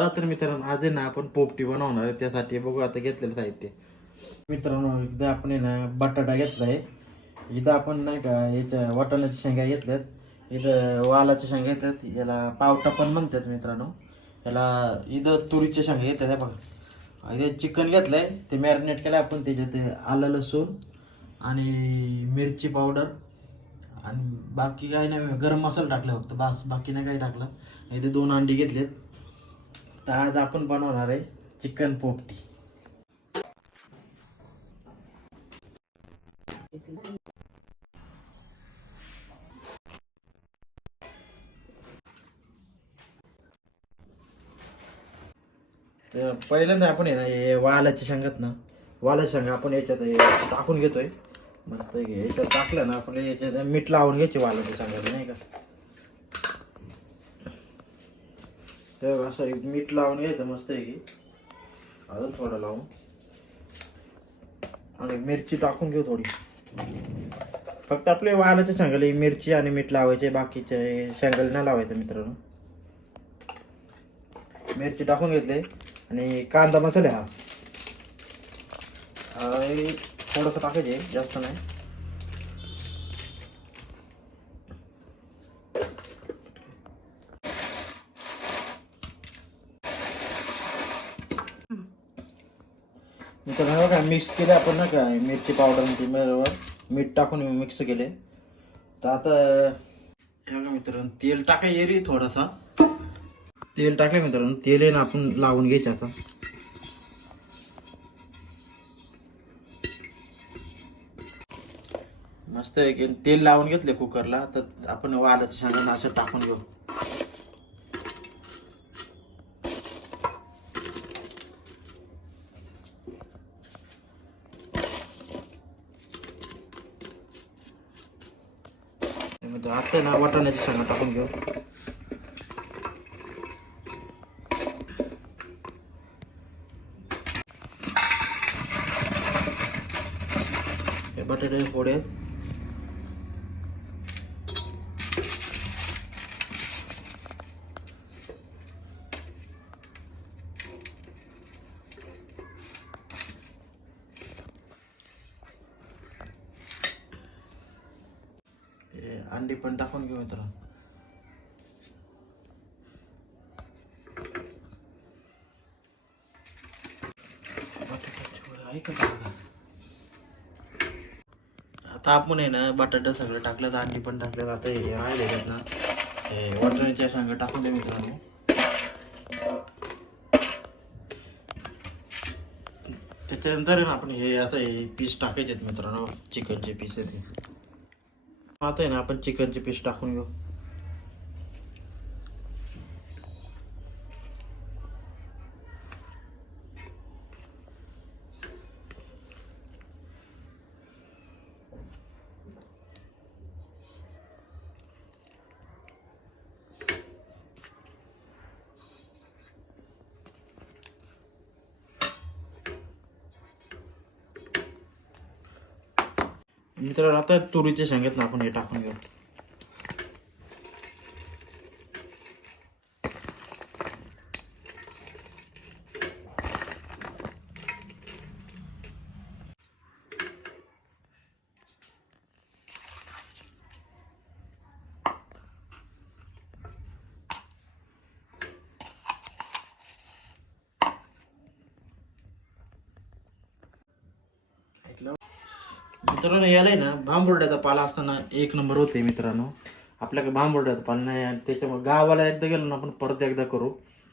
चला तर मित्रांनो, आज आहे ना आपण पोपटी बनवणार आहे. त्यासाठी बघू आता घेतलेलं साहित्य. मित्रांनो, इथं आपण आहे ना बटाटा घेतलाय. इथं आपण नाही का याच्या वाटाण्याच्या शेंगा घेतल्यात. इथं वालाच्या शेंगा घेतल्यात, याला पावटा पण म्हणतात मित्रांनो. याला इथं तुरीच्या शेंगा घेतल्यात हे बघा. इथे चिकन घेतलंय, ते मॅरिनेट केलं आपण. त्याच्यात आलं लसूण आणि मिरची पावडर आणि बाकी काही नाही, गरम मसाला टाकला फक्त बस, बाकी नाही काही टाकलं. इथे 2 अंडी घेतलेत. तर आज आपण बनवणार आहे चिकन पोपटी. तर पहिल्यांदा आपण आहे ना हे वालाच्या शेंगात ना, वालाच्या शेंगा आपण याच्यात टाकून घेतोय. मस्त याच्यात टाकलं ना आपण, याच्यात मीठ लावून घ्यायचे वालाच्या शेंगाला नाही का. तर असं मीठ लावून घ्यायचं मस्त आहे की, अजून थोडं लावून, आणि मिरची टाकून घेऊ थोडी. फक्त आपले वालाच्या शेंगाला मिरची आणि मीठ लावायचे, बाकीचे शेंगाला नाही लावायचं मित्रांनो. मिरची टाकून घेतले आणि कांदा मसाले हा थोडंसं टाकायचे, जास्त नाही. मित्रांनो बघा, मिक्स केले आपण ना काय मिरची पावडर मीठ टाकून मिक्स केले. तर आता हे बघा मित्रांनो, तेल टाकायचे रे थोडासा. तेल टाकले मित्रांनो, तेल आहे ना आपण लावून घ्यायचं आता. मस्त आहे की तेल लावून घेतले कुकरला. तर आपण वालाच्या शेंगा असं टाकून घेऊ. आता ना वाटाण्याची शेंगा टाकून घेऊ. हे बटाटे फोडे अंडी पण टाकून घेऊ मित्रांनो. आता आपण आहे ना बटाटा सगळं टाकलं, अंडी पण टाकलं. आता हे राहिले ना हे वाटाण्याच्या शेंगा टाकून दे मित्रांनो. त्याच्यानंतर आहे ना आपण हे आता हे पीस टाकायचे आहेत मित्रांनो, चिकनचे पीस आहेत हे. आता आहे ना आपण चिकनचे पीस टाकून घेऊ. मित्रांनो, आता तुरीच्या शेंगात ना आपण हे टाकून घेऊ. मित्रांनो, याला ना भांबुर्ड्याचा पाला असताना एक नंबर होते मित्रांनो. आपल्याकडे भांबुर्ड्याचा पाला नाही आणि त्याच्यामुळे गावाला एकदा गेलो ना आपण, परत एकदा करू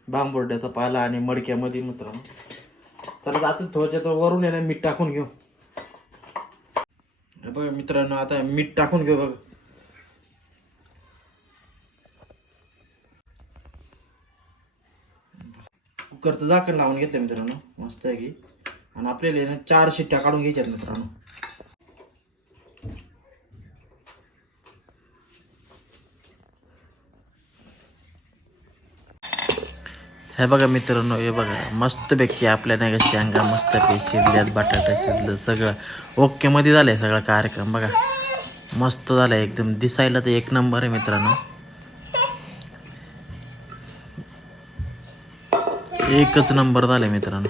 भांबुर्ड्याचा पाला आणि मडक्यामध्ये मित्रांनो. चला आता थोडं वरून आहे ना मीठ टाकून घेऊ. बघा मित्रांनो, आता मीठ टाकून घेऊ बघा. कुकरचं झाकण लावून घेतलं मित्रांनो मस्त आहे की. आणि आपल्याला ना 4 शिट्ट्या काढून घ्यायच्यात मित्रांनो. हे बघा मित्रांनो, हे बघा मस्तपैकी आपल्या नाही का शेंगा मस्तपैकी शिजल्यात, बटाटा शिजलं, सगळं ओके मध्ये झालंय सगळा कार्यक्रम. बघा मस्त झालाय एकदम, दिसायला तर एक नंबर आहे मित्रांनो. एकच नंबर झाले मित्रांनो.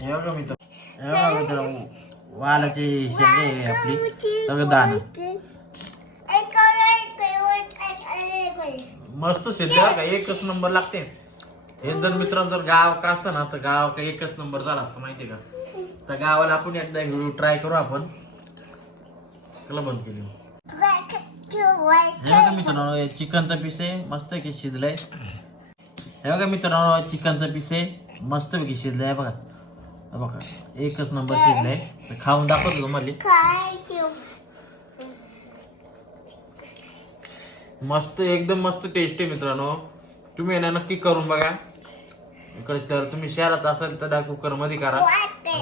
हे बघा मित्रांनो, वालाची शेंगे आपली सगळं दाणं मस्त शिजलं का एकच नंबर लागते. हे जर मित्रांनो जर गाव का असतं ना तर गाव का एकच नंबर झाला असतं माहितीये का. तर गावाला आपण एकदा व्हिडिओ ट्राय करू आपण. कला बंद केली. हे बघा मित्रांनो चिकनचा पीस आहे मस्त की शिजलाय. हे बघा मित्रांनो चिकनचा पीस आहे मस्त पैकी शिजलाय बघा. बघा एकच नंबर शिजलाय. तर खाऊन दाखवतो तुम्हाला. मस्त एकदम मस्त टेस्ट आहे मित्रांनो. तुम्ही ना नक्की करून बघा. इकडे तर तुम्ही शहरात असाल तर कुकर मध्ये करा.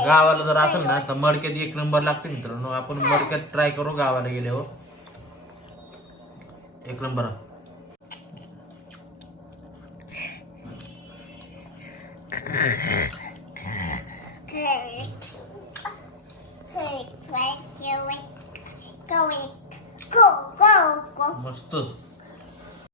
गावाला जर असेल ना तर मडक्यात एक नंबर लागते मित्रांनो. आपण मडक्यात ट्राय करू गावाला गेल्यावर एक नंबर. मस्त.